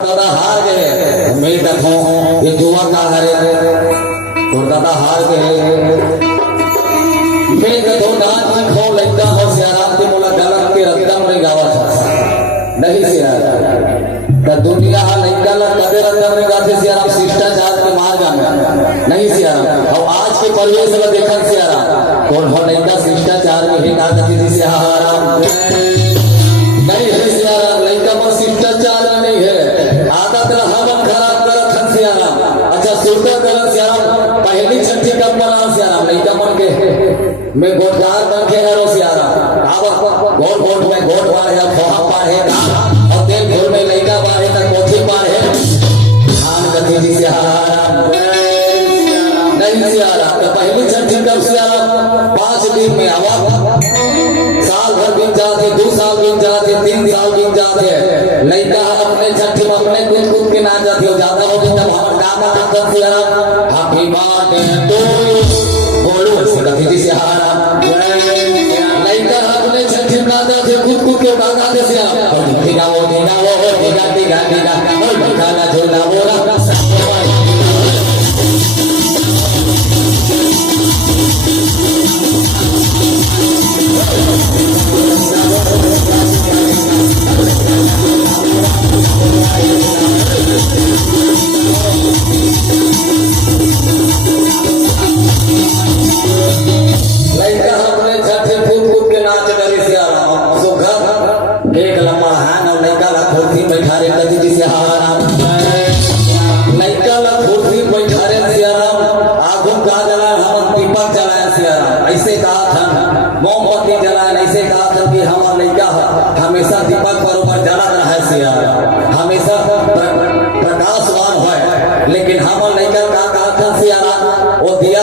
दादा हार गए मैं देखो ये जुआ का हारे तो दादा हार गए मैं देखो नाच खो लगता हो सियाराम के मोला गलत के रकदम नहीं गावा नहीं सियाराम का दुनिया हा लइका ला कदे रकदम नहीं गाते सियाराम शिष्टाचार के मार जाने नहीं सियाराम और आज के परिवेश में देखन सियाराम कौन हो लइका शिष्टाचार में ही गाता थी सियाराम नहीं है सियाराम लइका में शिष्टाचार में नहीं है आदत हम खराब करत सियाराम अच्छा सुरता करत सियाराम पहली छठी कब बना सियाराम लइका मन के मैं गोटदार बन के हरो सियाराम अब गोट गोट में गोट वार है फोहा पार है और तेल घोल में लइका पार है ना कोठी पार है धान गति जी सियाराम नहीं सियाराम तो पहली छठी कब सियाराम 5 दिन में आवा साल भर बीत जाते 2 साल बीत जाते 3 साल बीत जाते लइका अपने छठी में अपने कूद कूद के ना जाती हो ज्यादा हो गई तब हमारे काम आता सियाराम हैप्पी बर्थडे टू बोलो कभी जी सियाराम लइका अपने छठी में ना जाते कूद कूद के भागा दे सियाराम दिगा वो दिगा दिगा दिगा दिगा खाना झोला बोला हमेशा दीपक बरोबर जला रहा सियारा हमेशा प्रकाशवान है लेकिन हम लइका का कहा सियारा वो दिया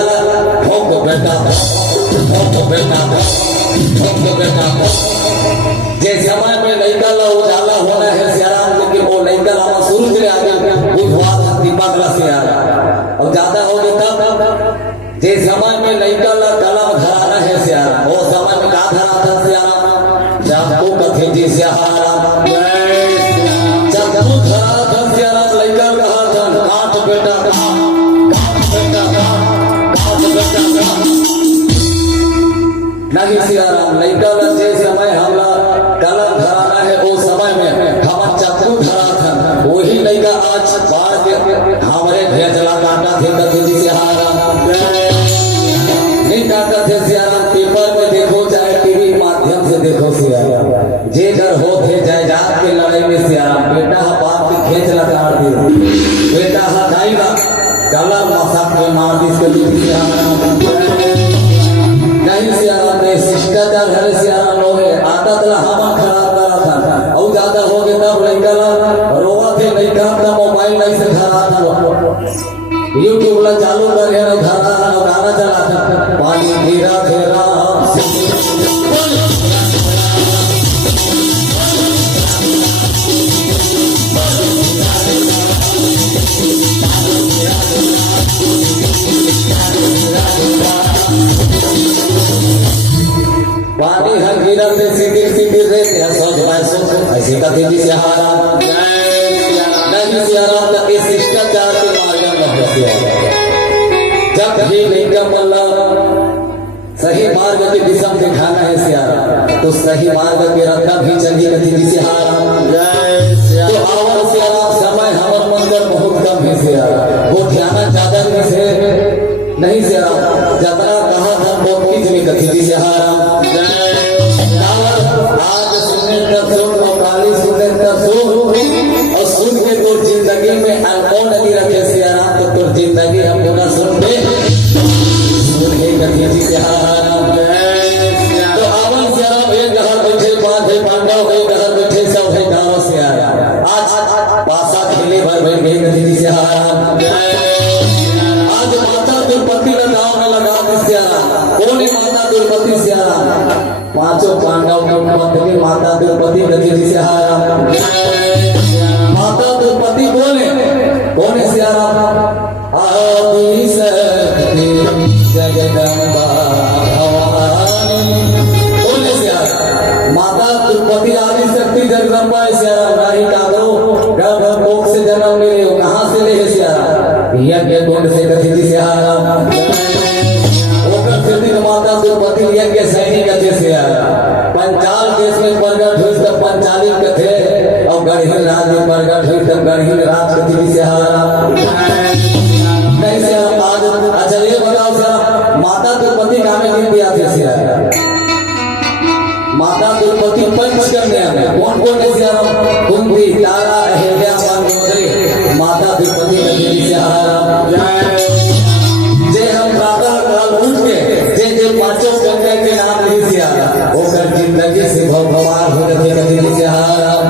ठोक बेटा जे समय में लइका ला उजाला होना है सियारा लेकिन वो लइका ला सूरज रे आगे बुधवार दीपक ला सियारा और ज्यादा हो गया जे समय में लइका ला कलम धराना है सियारा वो समय में का धरा था सियारा जब कथे जी सियाराम जब धरा था सियाराम लइका कहा था काट बेटा नहीं सियाराम लइका ला जे समय हमला कलम धराना है वो समय में हम चक्कू धरा था वही लइका आज बाढ़ के हमारे भेजला काटा थे कथे जी सियाराम नहीं काटा थे सियाराम पेपर में देखो चाहे टीवी माध्यम से देखो सियाराम जे घर होते जायदाद के लड़ाई में सियाराम बेटा बाप के खेच लगा दी बेटा हटाईगा कलर मसा के मार दी इसके सियाराम नहीं सियाराम ने शिष्टाचार हरे सियाराम लोगे आदत ला हम खराब करा था और ज्यादा हो गया तब लइका ला रोवा थे लइका अपना मोबाइल नहीं से खरा था यूट्यूब ला चालू कर है घरा गाना चला था पानी गिरा घेरा पानी हर गिरा से सीधी रहते हैं सोच ऐसे का तेजी से हारा नहीं सियाराम का इस शिष्टाचार के मार्ग में सियाराम जब भी लइका मल्ला सही मार्ग की दिशा दिखाना है सियाराम तो सही मार्ग के रखना भी चाहिए तेजी से हारा तो आवर सियाराम समय हमारे मंदिर बहुत कम है सियाराम वो ध्यान ज्यादा नहीं सियाराम जितना कहा था वो कितनी कथी से हारा आज सुने तर सुन और काली सुने तर सुन कोख से जन्म ले रहे हो, कहाँ से ले है सियाराम? यज्ञ कुंड से कथी जी सियाराम। ओकर सिद्धि माता द्रौपदी यज्ञ सैनिक कथे सियाराम। पंचाल देश में प्रगट हुई तब पंचाली कथे, और गढ़हिल राज में प्रगट हुई तब गढ़हिल राज कथी जी सियाराम। नहीं सियाराम आज अच्छा ये बताओ सियाराम, माता द्रौपदी कामे दिन दिया थे सियाराम। माता द्रौपदी पंचकन्या में कौन कौन है सियाराम? कुंती, तारा, अहिल्या, मंदोदरी, माता द्रौपदी कथी सियाराम। जे हम प्रातः काल उठ के जे पांचों कन्या के नाम ली सियाराम, होकर जिंदगी से भगवान हो गए कथी सियाराम।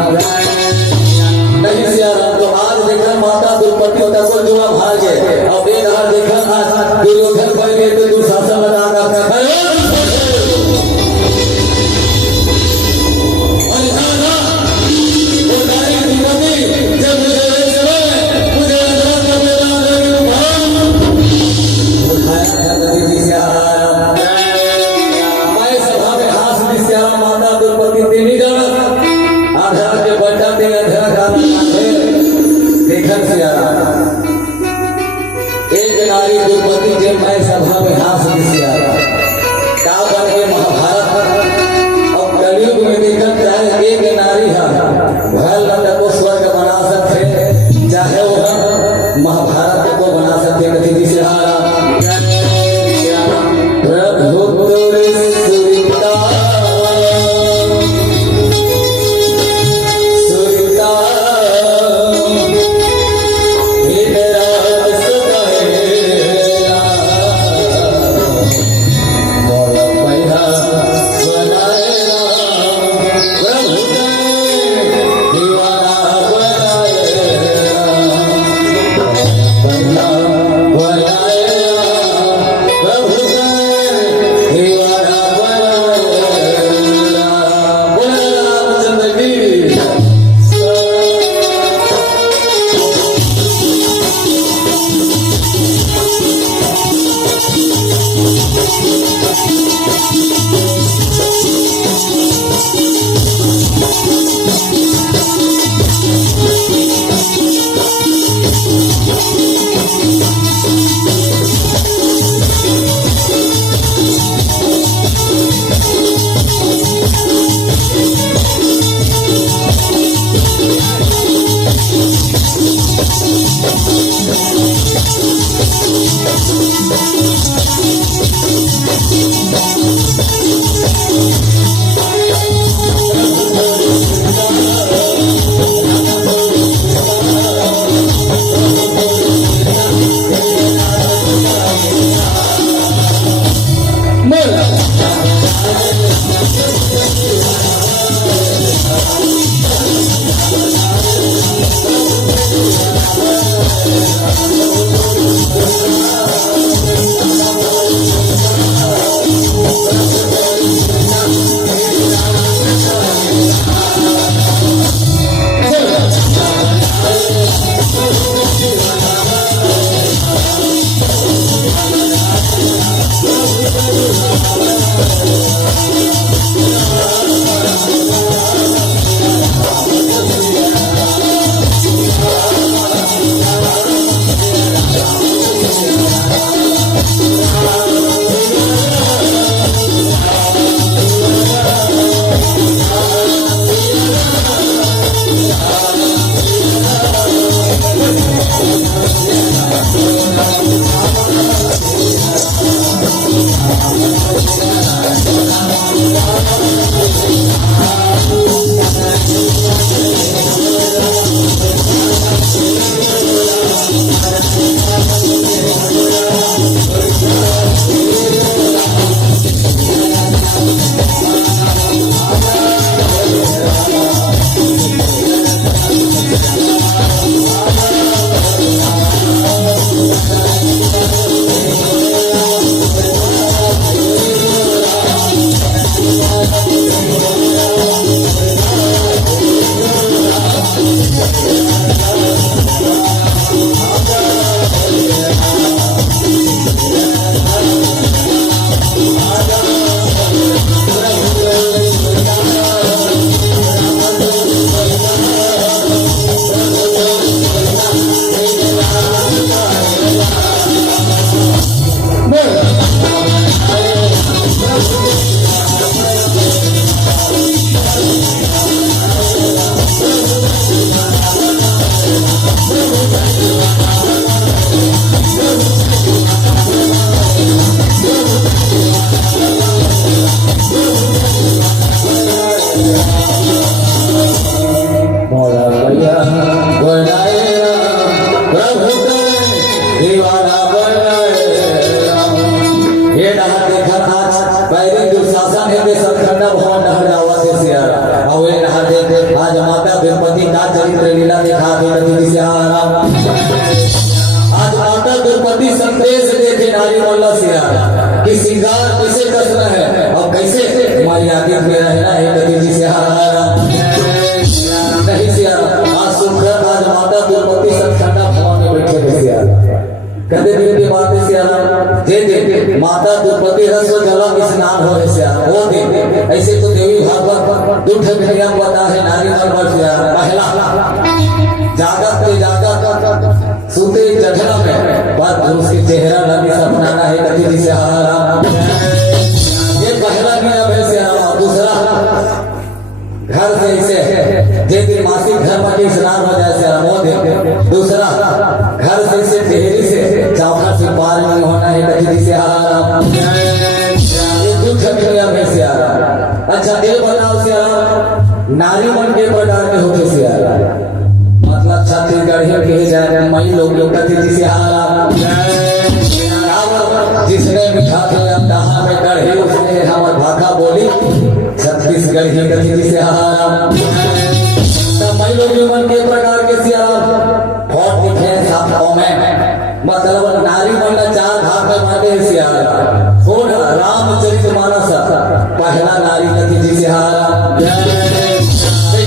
नहीं सियाराम तो आज देखा माता द्रौपदी होता को जुआ भाग गए, और बेनहार देखा आज दुर्योधन बन गए तो दुशासन लगा कर एक नारी द्रौपदी के मैं सभा में हाथ सियाराम का बन के महाभारत और कलयुग में देखा चाहे एक नारी है भल नंद को स्वर्ग बना सकते, चाहे वो महाभारत को बना सकते कथी जी सियाराम। प्रभु सुरिता सुरिता सियाराम। आज माता द्रौपदी संदेश देखे नारी मल्ला सियाराम कि श्रृंगार कैसे कसना है और कैसे मर्यादित में रहना है कभी जी सियाराम। नहीं सियाराम आज सुनकर आज माता द्रौपदी सब ठंडा भवन में बैठे थे सियाराम। कहते दिन की बात है सियाराम जे दिन माता द्रौपदी रस जल स्नान हो रहे सियाराम वो दिन ऐसे तो देवी भागवत दुख नियम बता है नारी मल्ला सियाराम। पहला जागत के जागत सूते जठरा में बात उसके चेहरा लगी सपनाना है कभी जी सियाराम। ये पहला नियम है सियाराम। दूसरा घर से इसे जे दिन मासिक धर्म के स्नान हो जाए सियाराम वो दिन। दूसरा घर से इसे देहरी से चौखा से पार नहीं होना है कभी जी सियाराम। ये दुख नियम है सियाराम। अच्छा ये बताओ सियाराम नारी मन के प्रकार के होते सियाराम मतलब छत्तीसगढ़ के जाए मई लोग कथी जी सियाराम। जिसने मीठा खिलाया कहा में गढ़े उसने हमर भाखा बोली छत्तीसगढ़ ही कथी जी सियाराम। मई लोग मन के प्रकार के सियाराम फौट दिखे साफों में मतलब नारी मन चार भाग में बांटे सियाराम। कौन रामचरित मानस पहला नारी कथी जी सियाराम।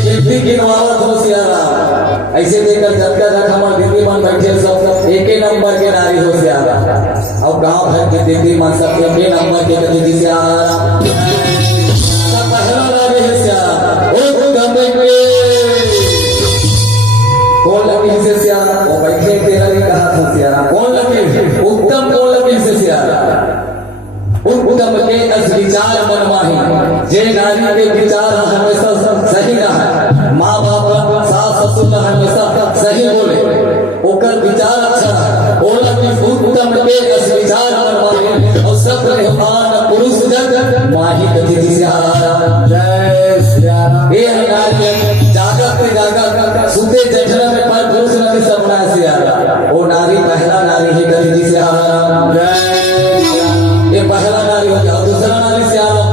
गिनती गिनवावत हो सियाराम ऐसे देखकर जबका जब हमारे दीदी मन बैठे सब एक ही नंबर के नारी हो सियाराम और गांव भर के दीदी मन सब एक ही नंबर के कथी जी सियाराम। पहला नारी है सियाराम ओ गंदे के कौन लगी से सियाराम वो बैठे तेरा ने कहा था सियाराम कौन लगी उत्तम कौन लगी से सियाराम। उत्तम के अस विचार मनमाही जे नारी के विचार हमेशा सही रहा माँ बाप सास ससुर हमेशा सही बोले ओकर विचार अच्छा है बोला कि उत्तम के अस विचार मनमाही और सब रहमान पुरुष जग माही कथी जी सियाराम। जय सियाराम। ये नारी जागत सुते जठरा में पर पुरुष नहीं सपना सियाराम वो नारी पहला नारी ही कथी जी सियाराम। ये पहला नारी हो गया। दूसरा नारी सियाराम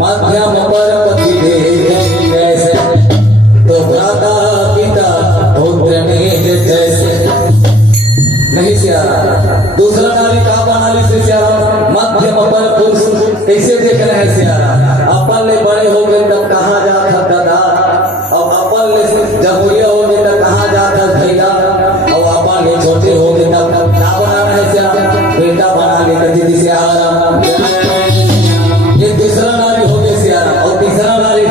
मध्यम पर पति देखे कैसे तो भ्राता पिता पुत्र जैसे नहीं सियाराम। दूसरा नारी का बनाली से सियाराम मध्यम पर पुरुष कैसे देख रहे हैं सियाराम। अपन ले बड़े हो गए तब कहाँ जा था दादा और अपन ले जब बुढ़िया हो गए तब कहाँ जा था भैया और अपन ले छोटे हो गए तब क्या बनाना है सियाराम बेटा बना ले कथी जी सियाराम। ये दूसरा नारी हो गया सियाराम। और तीसरा नारी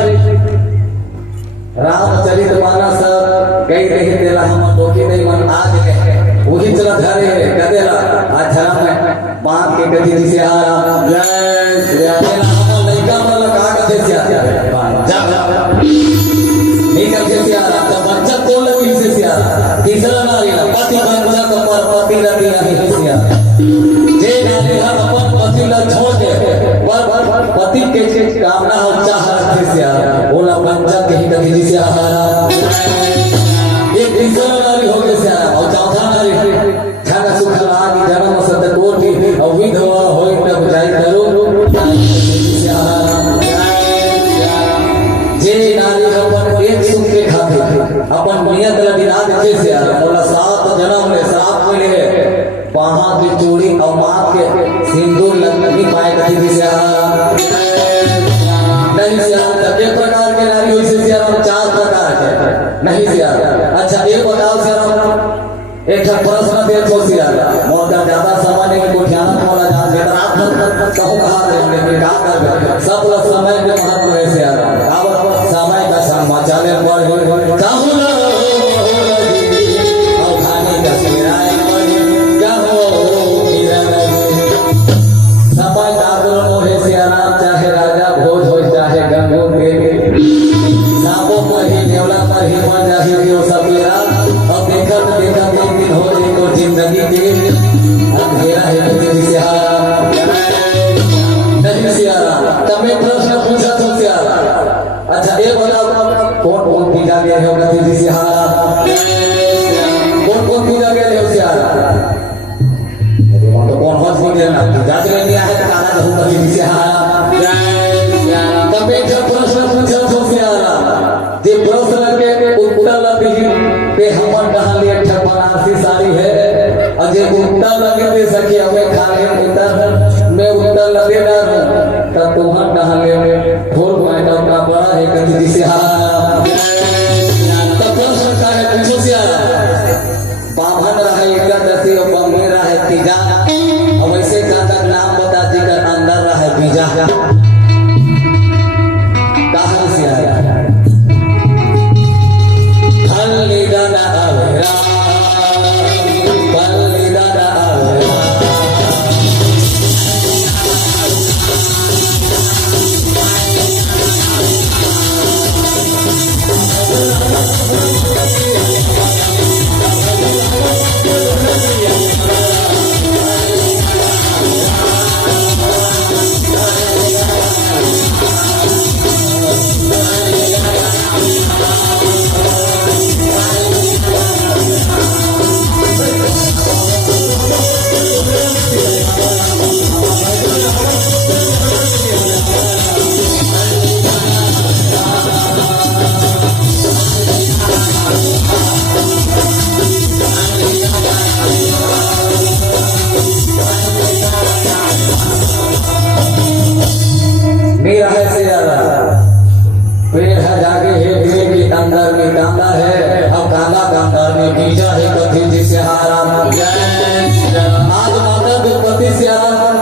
रामचरित मानस कई कही तेला हम टोकी नहीं मन आज वही चला धरे कदेला आज धरा में बांध के कथी जी सियाराम। जय सियाराम। हम लइका वाला का कथे सियाराम जा नहीं कथे सियाराम जब बच्चा तो लगी से सियाराम। तीसरा नारी पति बच्चा तो पर पति रति नहीं सियाराम। जे नारी हम अपन पति ला छोड़ दे पर पति के कामना हो चाह रखे सियाराम बोला पंचायत ही कथी जी सियाराम। ये तीसरा नारी हो गए सियाराम। और चौथा नारी छाना सुख लागी जन्म सत कोटि और विधवा होई तब जाई करो सियाराम। जे नारी अपन एक सुख के खाते अपन नियत लगिना देखे सियाराम बोला 7 जन्म में श्राप मिले वहां की चूड़ी और माँ के सिंदूर नहीं पाए कथी जी सियाराम। नहीं सियाराम एक प्रकार के नारी हुई से सियाराम 4 प्रकार के नहीं सियाराम। अच्छा एक बताओ सियाराम एक प्रश्न देखो सियाराम मौका ज्यादा समय नहीं बुझाना वाला जान के रात कहूँ कहा लेकिन क्या कर सब समय के महत्व है सियाराम। अब समय का समाचार बढ़ कहूँ खाने का सिराय समय जागरण हो है सियाराम चाहे राजा भोज हो चाहे गंगो के सांपों पर ही नेवला पर ही बन जाए देव सपेरा और देखत देखत एक दिन हो जाए तो जिंदगी के अंधेरा है कथी जी सियाराम। नहीं सियाराम तब मैं प्रश्न पूछा तो सियाराम। अच्छा ये बताओ कौन कौन पूजा गया बनारसी साड़ी है अजय उत्तर लगे दे सके हमें खाने उत्तर मैं उत्तर लगे ना तब तुम्हार कहा ले फुल मैडम का बड़ा है कभी जिसे तब प्रश्न का है पूछो से बाभन रहे एकादशी और बम्बे रहे तीजा और वैसे का नाम बता जी का अंदर रहे बीजा कहाँ से आया बलिदान आवेरा बलिदान आवेरा मेरा है से पेड़ है जाके है पेड़ के अंदर में कांदा है अब कांदा का अंदर में बीजा है कथी जिसे आराम आज माता दुर्पति से आराम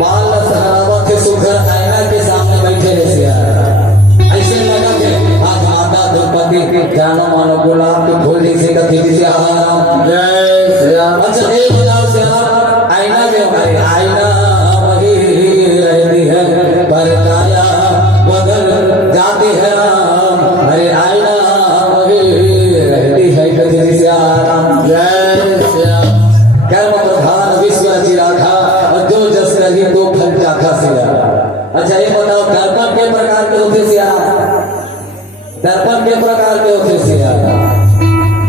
बाल सहरावा के सुघर आईना के सामने बैठे है से ऐसे लगा के आज माता दुर्पति के जानो मानो गुलाब के फूल जैसे कथी जिसे आराम जय श्री राम। अच्छा ये बताओ से आईना में हमारे आईना बरकाया बदल जाती है अरे आईना रहती है कभी से आराम जय श्याम कर्म प्रधान विश्व चिराखा और जो जस कही तो फल चाखा से। अच्छा ये बताओ दर्पण के प्रकार के होते से दर्पण के प्रकार के होते से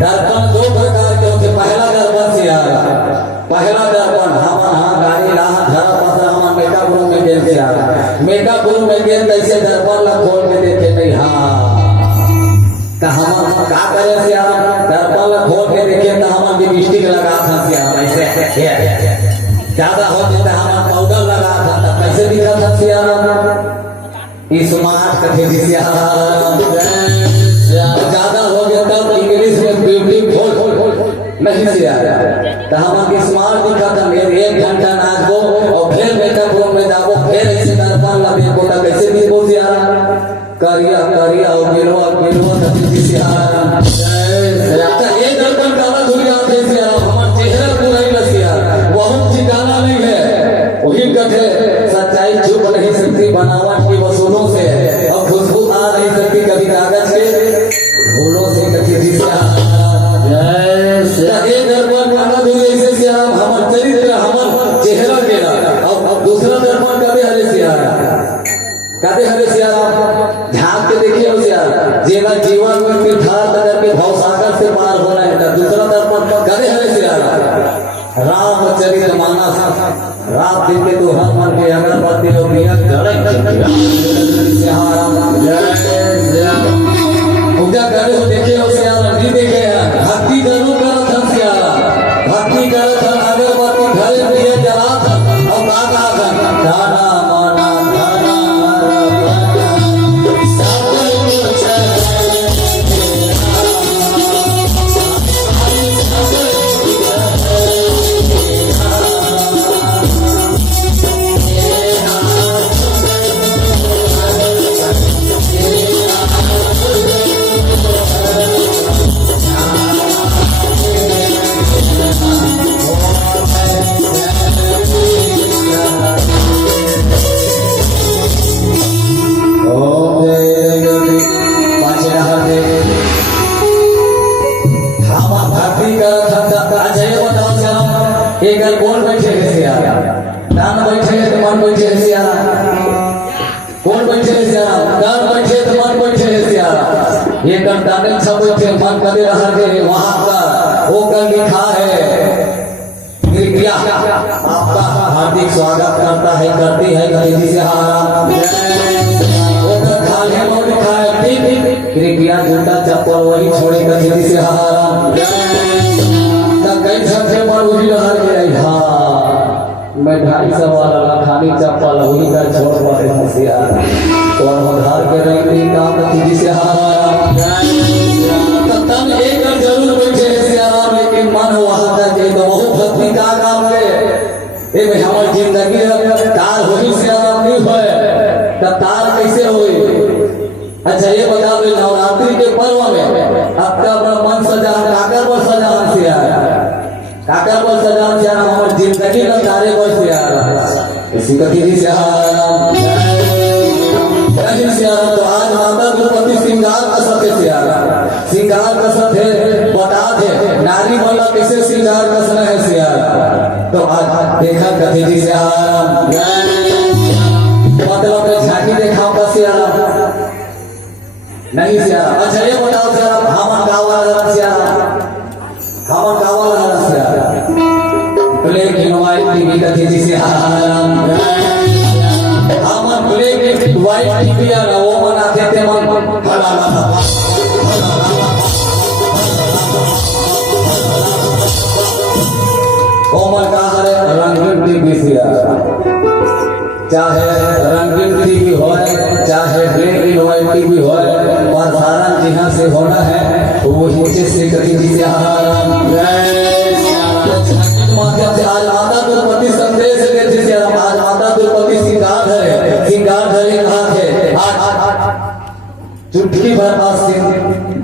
दर्पण दो प्रकार के होते पहला दर्पण से पहला दर्पण हम गाड़ी राह धरा पसरा हम मेकअप रूम में गेल से मेकअप रूम में गेल तैसे दर्पण ला खोल के देखे नहीं तो हम का करे से दर्पण ला खोल के देखे तो हम लिपस्टिक लगा था से ऐसे ज्यादा हो जाता हम पाउडर लगा था तो कैसे दिखा था से स्मार्ट कथे जिसे ज्यादा हो गया तब इंग्लिश में ब्यूटीफुल नहीं से तो हमारे स्मार्ट दिखा था मेरे 1 घंटा नाचबो और फिर मेकअप रूम में जाबो फिर ऐसे दर्पण ला देखो तो कैसे दिखबो से करिया करिया और गिलवा गिलवा कथी से ये दर्पण काला दुनिया से हमारे चेहरा पूरा ही लसिया बहुत ठिकाना नहीं है वही कथे सच्चाई छुप नहीं सकती बनावट की वसूलों से और खुशबू आ नहीं सकती कभी कागज के फूलों से कथी से दर्पण काला दुनिया से हमार चरित्र हमार चेहरा के अब दूसरा दर्पण कभी हरे कहते हरे ध्यान के देखिए जेना जीवन में तीर्थार तक के भवसागर से पार होना है दूसरा दर्पण कभी हरे रामचरित मानस रात दिन के तो हनुमान के अगरबत्ती और दिया पूजा करे हो देखे हो नहीं देखे भक्ति जरूर करत हम भक्ति करत हम अगरबत्ती घरे दिए जलात और का धाना माना कौन बैठे दान बैठे तो मन बैठे कौन बैठे दान बैठे तो मन बैठे ये दान सब बैठे मन करे रहा है वहां का वो कल लिखा है कृपया आपका हार्दिक स्वागत करता है करती है गरीबी से खाने में लिखा है कृपया जूता चप्पल वही छोड़े गरीबी से कैसा थे मरूरी लहर के आई हाँ मैं 250 वाला लखानी चप्पल हुई का छोड़ पड़े हंसिया और उधार के रंगी काम तुझी से हारा तन एक जरूर बैठे सियाराम लेकिन मन वहां तक के तो बहुत भक्ति का काम के ए में हमारी जिंदगी तार होई सियाराम नहीं होए तब तार कैसे होई। अच्छा ये बता दो नवरात्रि के पर्व में आपका अपना मन सजा काकर पर सजा से आ काकर पर सजा से आ हमारी जिंदगी का तारे पर से आ इसी का धीरे से तो आज माता द्रौपदी श्रृंगार का सत्य से आ श्रृंगार का सत्य बता दे नारी वाला कैसे श्रृंगार कसना है से आ तो आज देखा कथी जी से मतलब झांकी देखा का से नहीं से अच्छा ये बताओ से हमन गावल से हमन गावल से ब्लैक एंड व्हाइट टीवी का थी से हमन ब्लैक एंड व्हाइट टीवी आ वो बनाते थे मन कोमल का है रंगीन टीवी से चाहे रंगीन टीवी हो चाहे ब्लैक एंड व्हाइट टीवी हो प्रसारण जहाँ से होना है वो नीचे से कभी भी माध्यम से आज माता द्रौपदी संदेश देते थे आज माता द्रौपदी श्रृंगार धरे कहा थे चुटकी भर पास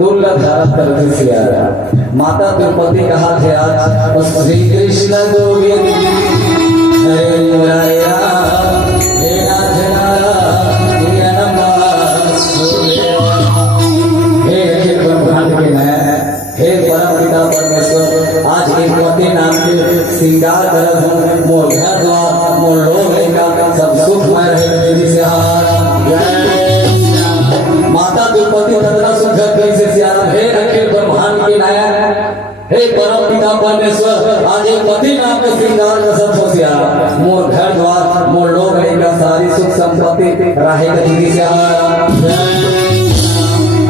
दुर्लभ धारण करते से माता द्रौपदी कहा थे आज श्री कृष्ण गोविंद हरे मुरारिया आज एक पति नाम के श्रृंगार करत मोर घर द्वार मोर लोग लेगा सब सुखमय रहे जिसे माता द्रौपदी तथा सुखद कैसे सियारा हे अखिल ब्रह्मांड के नायक हे परम पिता परमेश्वर आज एक पति नाम के श्रृंगार का सब हो सियारा मोर घर द्वार मोर लोग लेगा सारी सुख संपत्ति रहेगा जिसे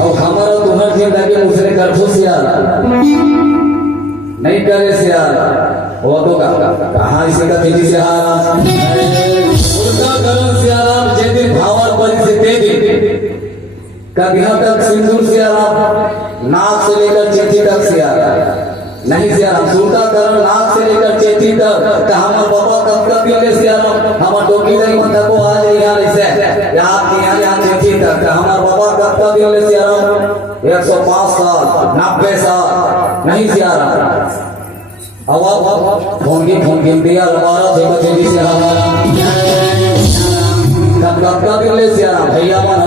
और हमारा तुम्हारी जिंदगी दूसरे कर सियारा नहीं करे से वो तो कहाँ इसे का तेजी से उनका करण से आराम जे दिन भावर पर से तेजी कभी तक सिंदूर से आराम नाक से लेकर चेती तक से आराम नहीं से आराम सूता करण नाक से लेकर चेती तक हमारे बाबा कब ले से आराम हमारे टोकी नहीं मत को आज यहाँ ऐसे याद यहाँ चेती तक हमारे बाबा कब ले से आराम 105 साल 90 साल नहीं से आ रहा अब फोन की दिया हमारा देवदेवी से कब ले से आ रहा भैया मन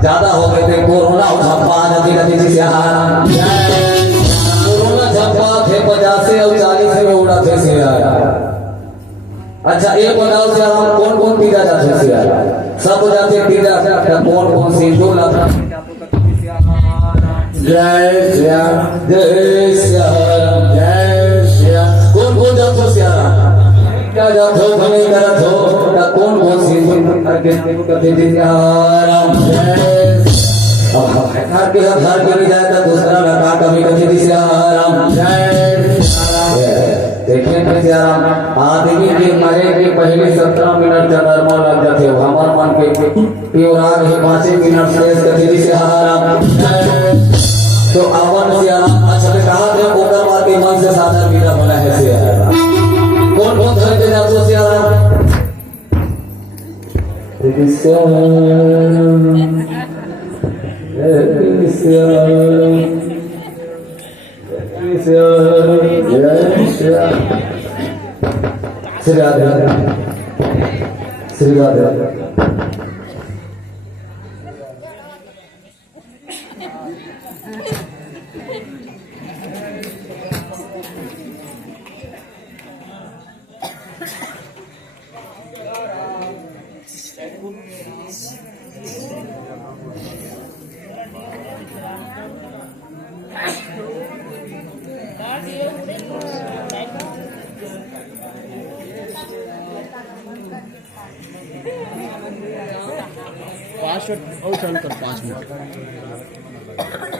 ज्यादा हो गए थे कोरोना झप्पा नदी नदी से कोरोना झप्पा थे 50 और 40 में उड़ा थे से अच्छा एक बताओ से हम कौन कौन पीजा जाते से सब जाते पीजा कौन सी दो लाख जय श्याम जय श्याम जय श्याम कौन जातो श्याम क्या जातो भले करत हो कौन सी करके कथे श्याम जय हर के घर के लिए जाता दूसरा लगा कभी कथे श्याम जय देखिए श्याम आदमी के मरे के पहले 17 मिनट चंद्रमा लग जाते हो हमार मन के प्योरा 5 मिनट शेष कथे श्याम तो आवन से अच्छा ने कहा थे ओकर बात के मन से सादा मीरा बना है से कौन कौन घर के जातो से श्री राधे पाँच मिनट और चल कर 5 मिनट